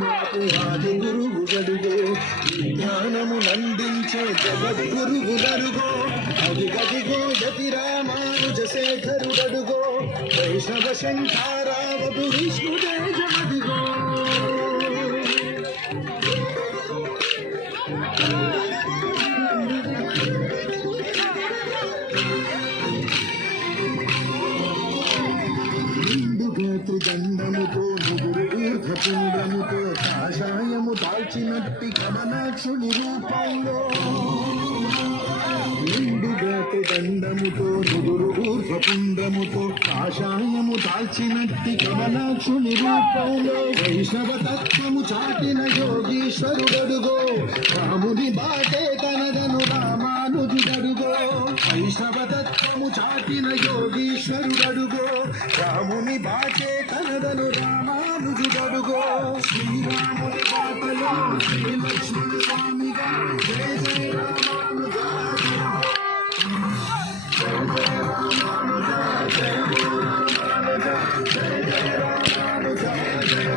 మాకు ఆది గురువుగడుగో జ్ఞానము నందించే జగద్గురువులరుగో అదిగదిగో గతి రామానుజ శేఖరుడడుగో వైష్ణవ శంకరావదు విష్ణుదేజమదిగో దండముతో ముగురు ఊర్ధపుండముతో కాషాయము దాల్చినట్టి కమలాక్షుని రూపంలో నిండుగాటు దండముతో ముగురు ఊర్ధపుండముతో కాషాయము దాల్చినట్టి కమలాక్షుని రూపంలో వైష్ణవ తత్వము చాటిన యోగీశ్వరుడడుగో రాముని బాటే తనదను రామానుజుడడుగో వైష్ణవ తత్వము చాటిన యోగీశ్వరుడడుగో రాముని బాటే తనదను రామానుజుడడుగో శ్రీరాముని బాటలో శ్రీ లక్ష్మణ స్వామిగా జయ జయ రామానుజ జయ జయ రామానుజ జయ జయ రామానుజ జయ జయ రామానుజ జయ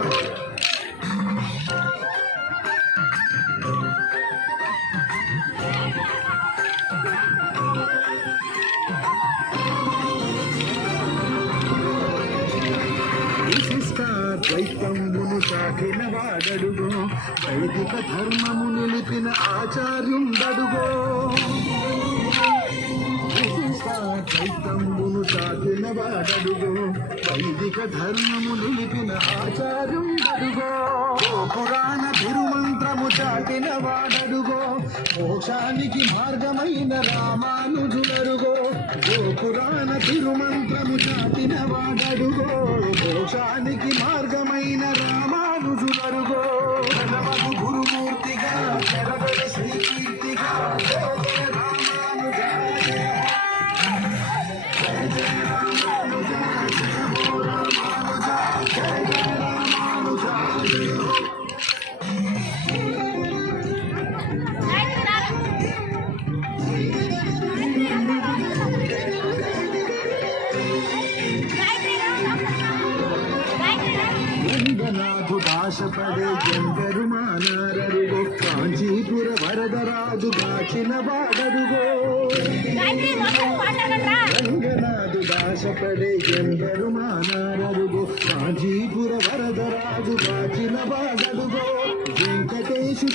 ద్వైతమును చాటిన వాడడుగో వైదిక ధర్మము నిలిపిన ఆచార్యుండడుగో ద్వైతమును చాటిన వాడడుగో వైదిక ధర్మము నిలిపిన ఆచార్యుండడుగో పురాణ తిరుమంత్రము చాటిన వాడడుగో మోక్షానికి మార్గమైన రామానుజులరుగో పురాణ తిరుమంత్రము చాటిన వాడడుగో మోక్షానికి మార్గమైన రామానుజులరుగో భగవదు గురుమూర్తిగా జగద శ్రీకీర్తిగా జయ జయ రామానుజ జయ జయ రామానుజ జయ హో రామానుజ జయ జయ రామానుజ జయ రంగనాథు దాశపడే జంగరు మానారరుగో కాంచీపుర వరదరాజు దాచిన వాడరుగో రంగనాథు దాశపడే జంగరు మానారరుగో కాంచీపుర వరదరాజు దాచిన వాడరుగో వెంకటేశు